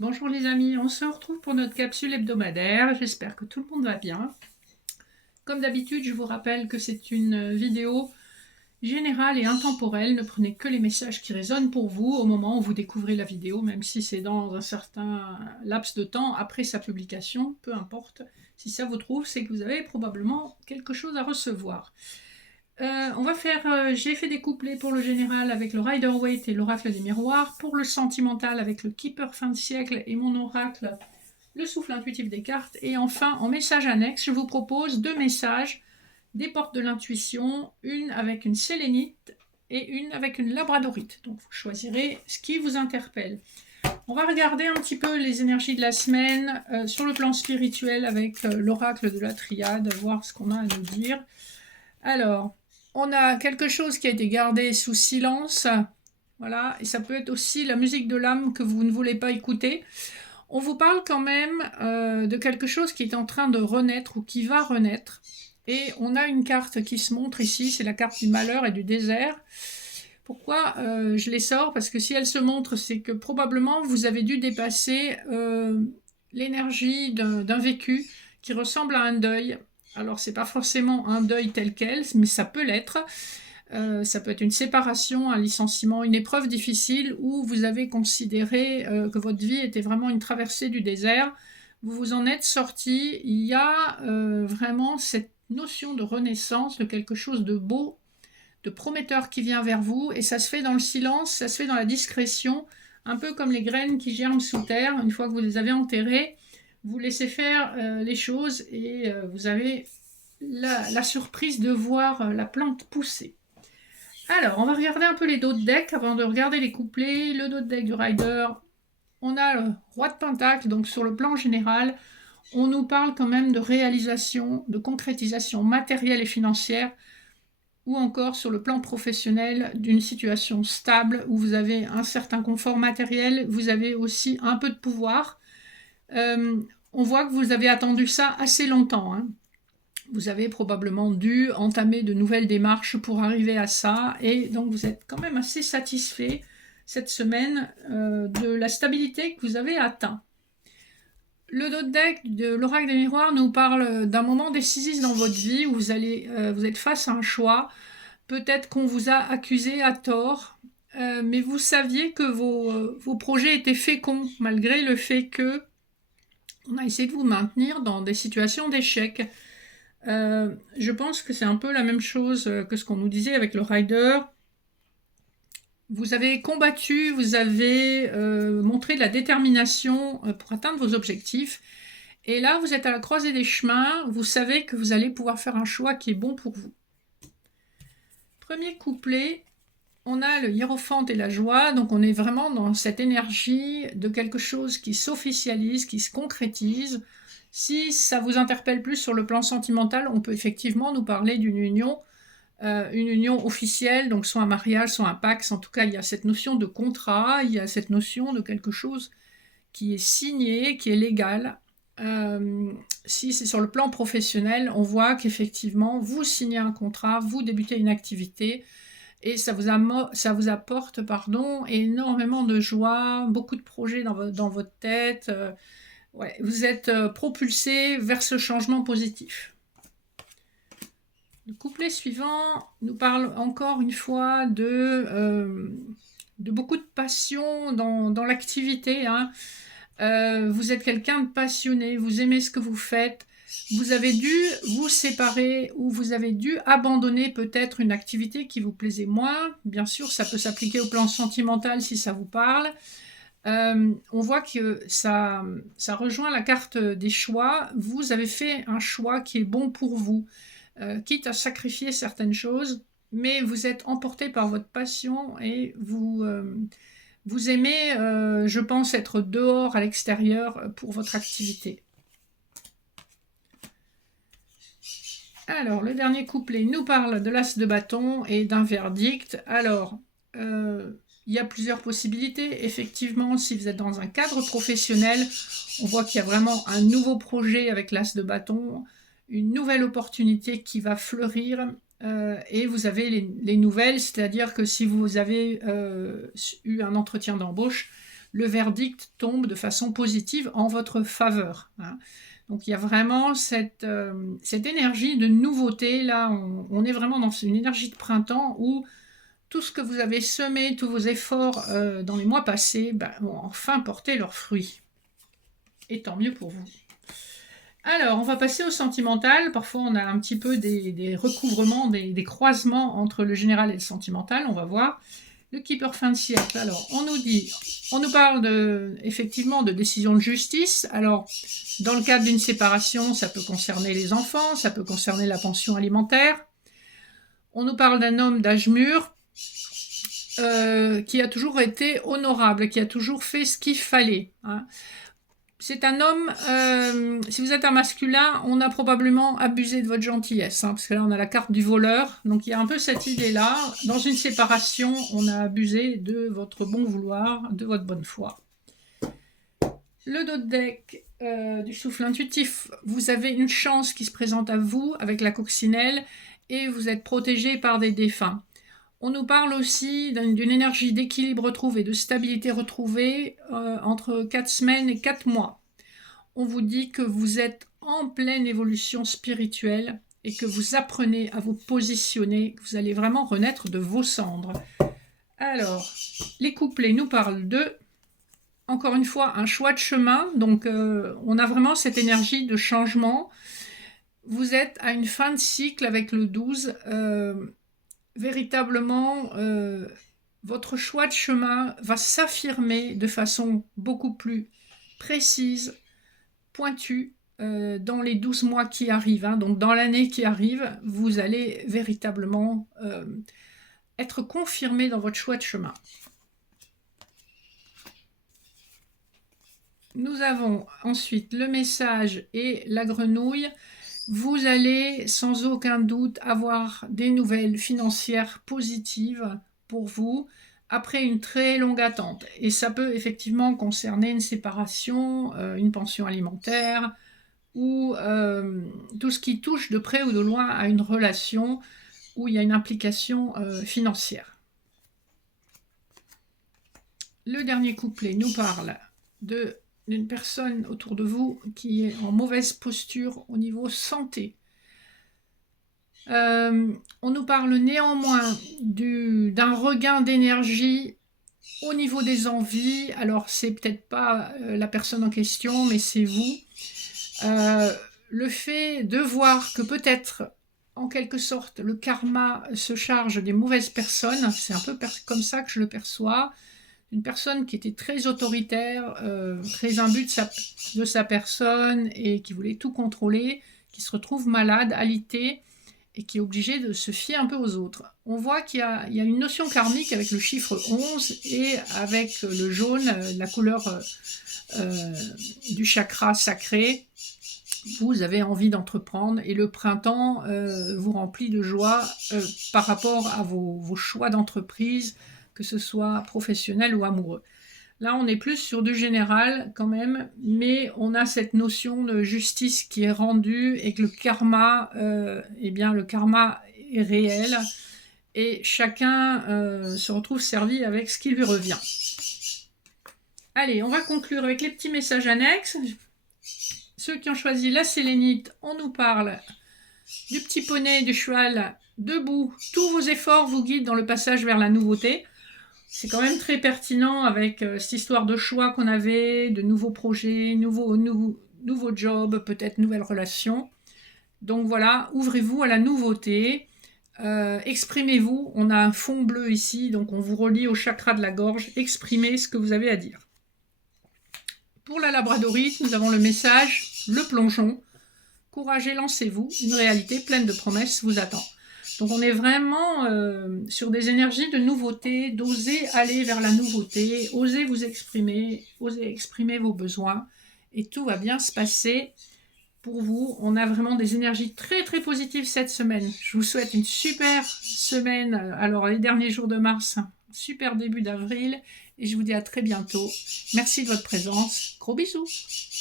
Bonjour les amis, on se retrouve pour notre capsule hebdomadaire. J'espère que tout le monde va bien. Comme d'habitude, je vous rappelle que c'est une vidéo générale et intemporelle. Ne prenez que les messages qui résonnent pour vous au moment où vous découvrez la vidéo, même si c'est dans un certain laps de temps après sa publication, peu importe. Si ça vous trouve, c'est que vous avez probablement quelque chose à recevoir. On va faire, j'ai fait des couplets pour le général avec le Rider-Waite et l'oracle des miroirs, pour le sentimental avec le Keeper fin de siècle et mon oracle, le souffle intuitif des cartes, et enfin en message annexe, je vous propose deux messages des portes de l'intuition, une avec une sélénite et une avec une labradorite. Donc vous choisirez ce qui vous interpelle. On va regarder un petit peu les énergies de la semaine sur le plan spirituel avec l'oracle de la triade, voir ce qu'on a à nous dire. Alors, on a quelque chose qui a été gardé sous silence, voilà, et ça peut être aussi la musique de l'âme que vous ne voulez pas écouter. On vous parle quand même de quelque chose qui est en train de renaître ou qui va renaître. Et on a une carte qui se montre ici, c'est la carte du malheur et du désert. Pourquoi je les sors? Parce que si elle se montre, c'est que probablement vous avez dû dépasser l'énergie d'un vécu qui ressemble à un deuil. Alors c'est pas forcément un deuil tel quel, mais ça peut l'être. Ça peut être une séparation, un licenciement, une épreuve difficile où vous avez considéré que votre vie était vraiment une traversée du désert. Vous vous en êtes sorti. Il y a vraiment cette notion de renaissance, de quelque chose de beau, de prometteur qui vient vers vous. Et ça se fait dans le silence, ça se fait dans la discrétion, un peu comme les graines qui germent sous terre. Une fois que vous les avez enterrées, vous laissez faire les choses et vous avez la surprise de voir la plante pousser. Alors, on va regarder un peu les dos de deck avant de regarder les couplets. Le dos de deck du Rider, on a le roi de Pentacle, donc sur le plan général, on nous parle quand même de réalisation, de concrétisation matérielle et financière, ou encore sur le plan professionnel d'une situation stable où vous avez un certain confort matériel, vous avez aussi un peu de pouvoir. Euh, on voit que vous avez attendu ça assez longtemps, hein. Vous avez probablement dû entamer de nouvelles démarches pour arriver à ça, et donc vous êtes quand même assez satisfait cette semaine de la stabilité que vous avez atteint. Le dos de deck de l'oracle des miroirs nous parle d'un moment décisif dans votre vie où vous êtes face à un choix. Peut-être qu'on vous a accusé à tort, mais vous saviez que vos projets étaient féconds, malgré le fait que on a essayé de vous maintenir dans des situations d'échec. Je pense que c'est un peu la même chose que ce qu'on nous disait avec le rider. Vous avez combattu, vous avez montré de la détermination pour atteindre vos objectifs. Et là, vous êtes à la croisée des chemins, vous savez que vous allez pouvoir faire un choix qui est bon pour vous. Premier couplet, on a le hiérophante et la joie, donc on est vraiment dans cette énergie de quelque chose qui s'officialise, qui se concrétise. Si ça vous interpelle plus sur le plan sentimental, on peut effectivement nous parler d'une une union officielle, donc soit un mariage, soit un pax. En tout cas, il y a cette notion de contrat, il y a cette notion de quelque chose qui est signé, qui est légal. Si c'est sur le plan professionnel, on voit qu'effectivement, vous signez un contrat, vous débutez une activité, et ça vous apporte énormément de joie, beaucoup de projets dans votre tête. Ouais, vous êtes propulsé vers ce changement positif. Le couplet suivant nous parle encore une fois de beaucoup de passion dans l'activité, hein. Vous êtes quelqu'un de passionné, vous aimez ce que vous faites, vous avez dû vous séparer ou vous avez dû abandonner peut-être une activité qui vous plaisait moins. Bien sûr, ça peut s'appliquer au plan sentimental si ça vous parle. On voit que ça rejoint la carte des choix. Vous avez fait un choix qui est bon pour vous, quitte à sacrifier certaines choses, mais vous êtes emporté par votre passion et vous aimez, je pense, être dehors à l'extérieur pour votre activité. Alors, le dernier couplet nous parle de l'as de bâton et d'un verdict. Alors, il y a plusieurs possibilités. Effectivement, si vous êtes dans un cadre professionnel, on voit qu'il y a vraiment un nouveau projet avec l'as de bâton, une nouvelle opportunité qui va fleurir. Et vous avez les nouvelles, c'est-à-dire que si vous avez eu un entretien d'embauche, le verdict tombe de façon positive en votre faveur, hein. Donc il y a vraiment cette énergie de nouveauté, là, on est vraiment dans une énergie de printemps où tout ce que vous avez semé, tous vos efforts dans les mois passés, vont enfin porter leurs fruits. Et tant mieux pour vous. Alors, on va passer au sentimental. Parfois, on a un petit peu des recouvrements, des croisements entre le général et le sentimental. On va voir. Le Keeper fin de siècle. Alors, on nous parle effectivement de décision de justice. Alors, dans le cadre d'une séparation, ça peut concerner les enfants, ça peut concerner la pension alimentaire. On nous parle d'un homme d'âge mûr qui a toujours été honorable, qui a toujours fait ce qu'il fallait, hein. C'est un homme, si vous êtes un masculin, on a probablement abusé de votre gentillesse, hein, parce que là on a la carte du voleur, donc il y a un peu cette idée-là. Dans une séparation, on a abusé de votre bon vouloir, de votre bonne foi. Le dos de deck du souffle intuitif, vous avez une chance qui se présente à vous avec la coccinelle et vous êtes protégé par des défunts. On nous parle aussi d'une énergie d'équilibre retrouvée, de stabilité retrouvée entre 4 semaines et 4 mois. On vous dit que vous êtes en pleine évolution spirituelle et que vous apprenez à vous positionner, que vous allez vraiment renaître de vos cendres. Alors, les couplets nous parlent de, encore une fois, un choix de chemin. Donc, on a vraiment cette énergie de changement. Vous êtes à une fin de cycle avec le 12. Véritablement, votre choix de chemin va s'affirmer de façon beaucoup plus précise, pointue, dans les 12 mois qui arrivent, hein. Donc dans l'année qui arrive, vous allez véritablement être confirmé dans votre choix de chemin. Nous avons ensuite le message et la grenouille. Vous allez sans aucun doute avoir des nouvelles financières positives pour vous après une très longue attente. Et ça peut effectivement concerner une séparation, une pension alimentaire ou tout ce qui touche de près ou de loin à une relation où il y a une implication financière. Le dernier couplet nous parle d'une personne autour de vous qui est en mauvaise posture au niveau santé. On nous parle néanmoins d'un regain d'énergie au niveau des envies. Alors, c'est peut-être pas la personne en question, mais c'est vous. Le fait de voir que peut-être, en quelque sorte, le karma se charge des mauvaises personnes, c'est un peu comme ça que je le perçois. Une personne qui était très autoritaire, très imbue de sa personne et qui voulait tout contrôler, qui se retrouve malade, alitée et qui est obligée de se fier un peu aux autres. On voit qu'il y a une notion karmique avec le chiffre 11 et avec le jaune, la couleur du chakra sacré. Vous avez envie d'entreprendre et le printemps vous remplit de joie par rapport à vos choix d'entreprise, que ce soit professionnel ou amoureux. Là, on est plus sur du général quand même, mais on a cette notion de justice qui est rendue et que le karma est réel et chacun se retrouve servi avec ce qui lui revient. Allez, on va conclure avec les petits messages annexes. Ceux qui ont choisi la sélénite, on nous parle du petit poney, du cheval debout. Tous vos efforts vous guident dans le passage vers la nouveauté. C'est quand même très pertinent avec cette histoire de choix qu'on avait, de nouveaux projets, nouveaux jobs, peut-être nouvelles relations. Donc voilà, ouvrez-vous à la nouveauté, exprimez-vous. On a un fond bleu ici, donc on vous relie au chakra de la gorge. Exprimez ce que vous avez à dire. Pour la labradorite, nous avons le message, le plongeon. Courage et lancez-vous, une réalité pleine de promesses vous attend. Donc on est vraiment sur des énergies de nouveauté, d'oser aller vers la nouveauté, oser vous exprimer, oser exprimer vos besoins et tout va bien se passer pour vous. On a vraiment des énergies très très positives cette semaine. Je vous souhaite une super semaine, alors les derniers jours de mars, super début d'avril et je vous dis à très bientôt. Merci de votre présence, gros bisous.